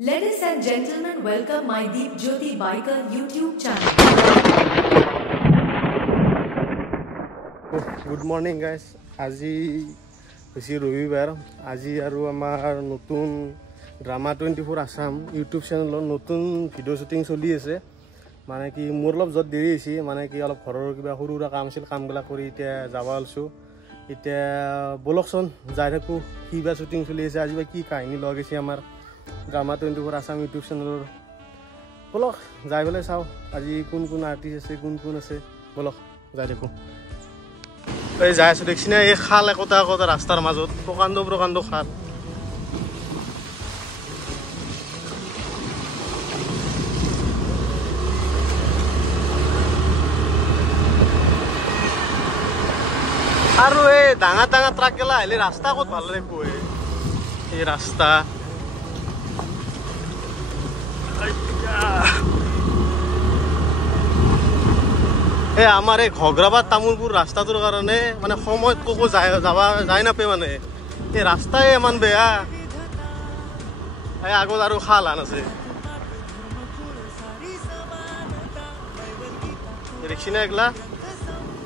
Ladies and gentlemen, welcome my Deep Jyoti Biker YouTube channel. Good morning guys. আজি হৈছে ৰবিবাৰ আজি আৰু আমাৰ নতুন ড্ৰামা 24 আসাম ইউটিউব চেনেলৰ নতুন ভিডিও শুটিং চলি আছে মানে কি মোৰ অলপ জত দেৰি হৈছে মানে কি অলপ ঘৰৰ কিবা সৰুৰা কাম আছিল কামগলা কৰি এতিয়া যাব আলছো এতিয়া বলকচোন যাই থাকো কিবা শুটিং চলি আছে আজি কি কাহিনী লগেছে আমাৰ ড্ৰামা 24 আসাম ইউটিউব চেনেলৰ বলক যাই বলে চাও আজি কোন কোন আৰ্টিষ্ট আছে কোন আছে বলক যাই দেখো এই যাই আছো দেখছি না এই খাল একতা ৰাস্তাৰ মাজত প্ৰকাণ্ড খাল আৰু এই ডাঙৰ ট্ৰাক গেলা আহিলে ৰাস্তা ক'ত ভাল লাগিব এই ৰাস্তা এই আমাৰ এই ঘগ্ৰাবাদ তামোলপুৰ ৰাস্তাটোৰ কাৰণে মানে সময়ত ক'ব যায় নাপায় মানে এই ৰাস্তাই ইমান বেয়া এই আগত আৰু খাল আন আছে দেখছি না এগলা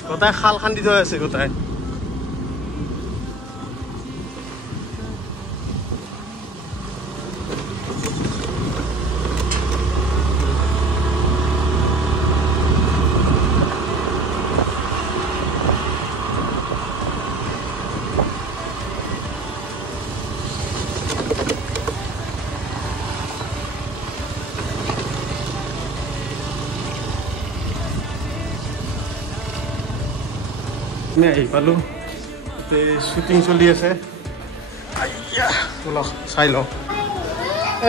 গোটাই খাল খান্দি থৈ আছে গোটাই मैं आही पालो शुटिंग चलि আছে বলক চাই ল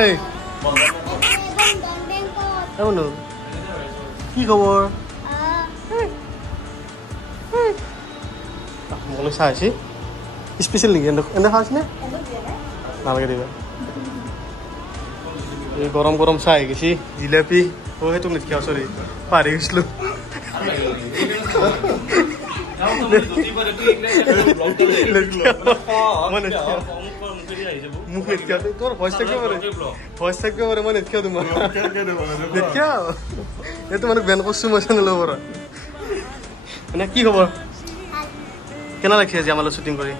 এই এনো কি খবৰ মলে চাইছি স্পেশাল নেকি এনে খাইছ নে নালাগে দিবা এই গৰম চাই গেছি জিলাপি ও হেতু নিখিয়া সৰি পাৰি গৈছিলো তোৰ ভয়েস থাকতে পাৰে মানে নেটখিয়া তোমাৰ নেটখিয়া এই তো মানে বেন কৰছো মই চেনেল পৰা এনে কি খবৰ কেনা লাগছে আজি আমাৰ শুটিং কৰি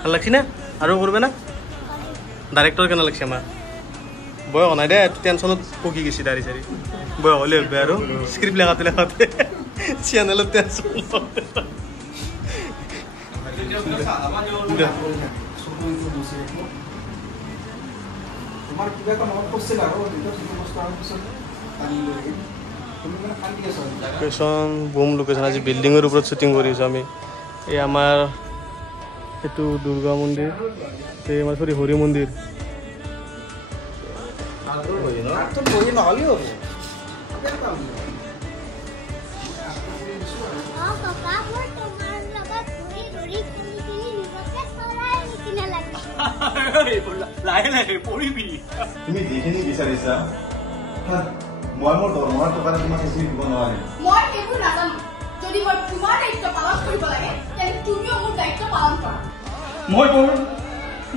ভাল লাগছি না আৰু করবে না ডাইরেক্টর কেনা লাগছে আমার বয় নাই দে টেনশনত পকি গেছি দাঁড়ি সারি বয় হলে হবে আৰু স্ক্ৰিপ্ট লেখাতে চ্যানেলত টেনশন বুম লোকেশন আজি বিল্ডিংৰ ওপৰত শুটিং কৰিছো আমি এই আমাৰ এটো দুৰ্গা মন্দিৰ এই আমাৰ সৰি হৰি মন্দিৰ তুমি যিখিনি বিচাৰিছা মই মোৰ দৰমহাৰ টকা তোমাক বেছি দিব নোৱাৰিম মই একো নাজানো যদি মই তোমাৰ দায়িত্ব পালন কৰিব লাগে তেন্তে তুমিও মোৰ দায়িত্ব পালন কৰা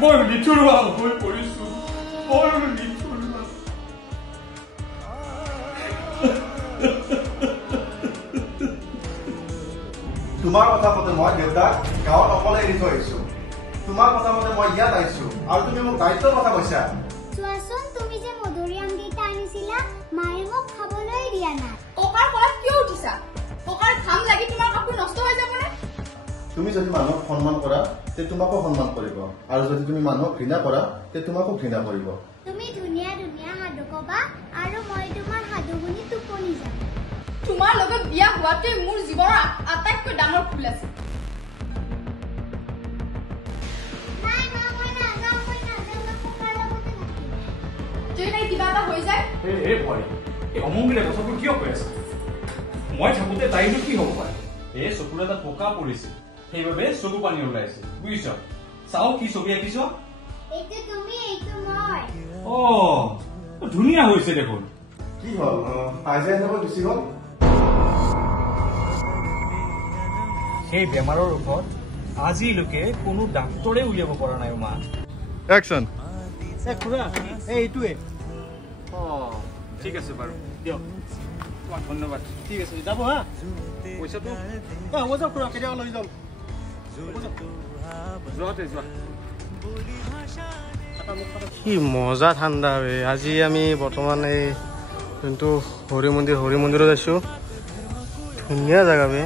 মই নিঠুৰুৱা হৈ পৰিছো তোমাৰ কথা মতে মই দেউতাক গাঁৱত অকলে এৰি থৈ আহিছো তোমাৰ কথা মতে মই ইয়াত আহিছো আৰু তুমি মোক দায়িত্বৰ কথা কৈছা চোৱাচোন তুমি যে মধুৰিআম কেইটা আনিছিলা মায়ে মোক খাবলৈ দিয়া নাই ককাৰ কলাত কিয় উঠিছা ককাৰ ঘাম লাগি তোমাৰ কাপোৰ নষ্ট হৈ যাবনে তুমি যদি মানুহক সন্মান কৰা তে তোমাকো সন্মান কৰিব আৰু যদি তুমি মানুহক ঘৃণা কৰা তে তোমাকো ঘৃণা কৰিব তুমি ধুনীয়া সাধু কবা আৰু মই তোমাৰ সাধু শুনি টোপনি যাম তোমাৰ লগত বিয়া হোৱাটোৱে মোৰ জীৱনৰ আটাইতকৈ ডাঙৰ ভুল আছে কিবা এটা হৈ যায় অমংগলে কথাবোৰ কিয় কৈ আছে মই থাকোতে তাইনো কি হ'ব পাৰে এই চকুৰ এটা পকা পৰিছে সেইবাবে চকু পানী ওলাইছে বুজিছ চাও কি ছবি আঁকিছ এইটো তুমি এইটো মই ধুনীয়া হৈছে দেখোন কি হ'ল আজি আহিব গুচি গ'ল সেই বেমাৰৰ ঔষধ আজিলৈকে কোনো ডাক্তৰে উলিয়াব পৰা নাই মা একশন খুৰা এইটোৱে ঠিক আছে বাৰু দিয়ক তোমাক ধন্যবাদ ঠিক আছে যাব হা পইচাটো হ'ব যাওক খুৰা কেতিয়াবা লৈ যাম যোৱাতে যোৱা কি মজা ঠাণ্ডা বে আজি আমি বৰ্তমান এই যোনটো হৰি মন্দিৰত আছোঁ ধুনীয়া জেগা বে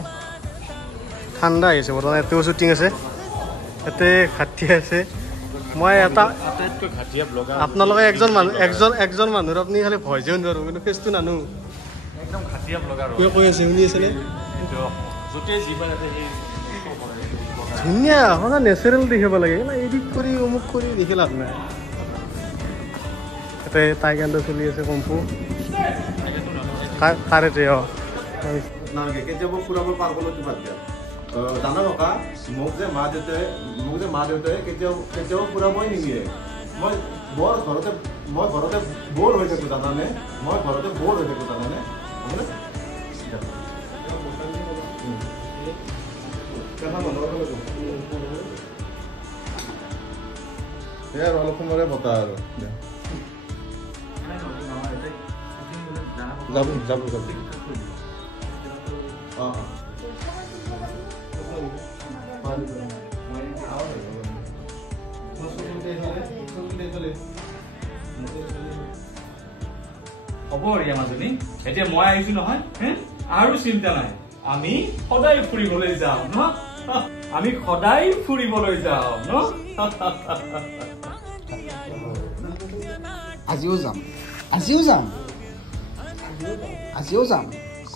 ঠাণ্ডা আহিছে বৰ্তমান ইয়াতেও শ্বুটিং আছে ইয়াতে ঘাটি আছে মই এটা আটাইতকৈ ঘাটিয়া ব্লগাৰ আপোনালোকে একজন মানুহৰ আপুনি খালি ভয় যেও নোৱাৰোঁ কিন্তু ফেচটো নানো একদম ঘাটিয়া ব্লগাৰ কিয় কৈ আছে শুনি আছেনে য'তে যিমান আছে সেই ধুনীয়া সদায় নেচাৰেল দেখিব লাগে এডিট কৰি অমুক কৰি দেখি লাভ নাই ইয়াতে টাইকাণ্ডো চলি আছে কম্পু কাৰেতে নালাগে কেতিয়াবা ফুৰাব পাৰ্বণ বাদ দিয়া জানা নকা মোক যে মা দেউতাই কেতিয়াও ফুৰাবই নিদিয়ে মই ঘৰতে বৰ হৈ থাকোঁ জানানে হ'বনে সেয়া আৰু অলপ সময়ৰে বতা আৰু যাব অঁ হ'ব ৰিয়া মাজনী এতিয়া মই আহিছো নহয় আৰু চিন্তা নাই আমি সদায় ফুৰিবলৈ যাম ন আজিও যাম ক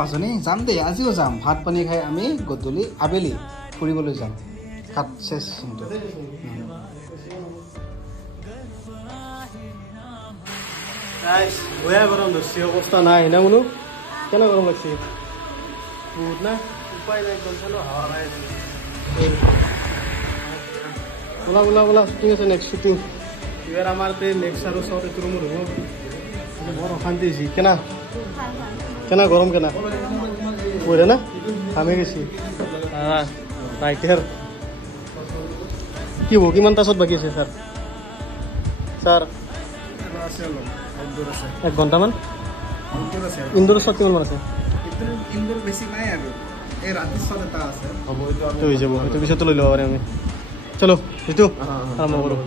মাজনী যাম দেই আজিও যাম ভাত পানী খাই আমি গধূলি আবেলি ফুৰিবলৈ যাম কাট শেষ বয়া গৰম ধৰছি অৱস্থা নাই না বোলো কেনে গৰম লাগছে বহুত না উপায় নাই একদম চালো হাৱা নাই বোলা শ্বুটিং আছে নেক্সট শ্বুটিং এইবাৰ আমাৰ নেক্সট আৰু চত এইটো ৰুমত হ'ব বৰ অশান্তি হৈছে কেনা গৰম কেনা পঢ়ে না কামে গেছি ৰাইটাৰ কি হ'ব কিমানটা চত বাকী আছে ছাৰ 1 ঘণ্টামান ইনডোৰৰ চত কিমানমান আছে ইনডোৰ বেছি নাই আৰু এই ৰাতি চত এটা আছে হ'ব এইটো হৈ যাব এইটো পিছতো লৈ ল'ব পাৰিম আমি চলো এইটো আৰম্ভ কৰোঁ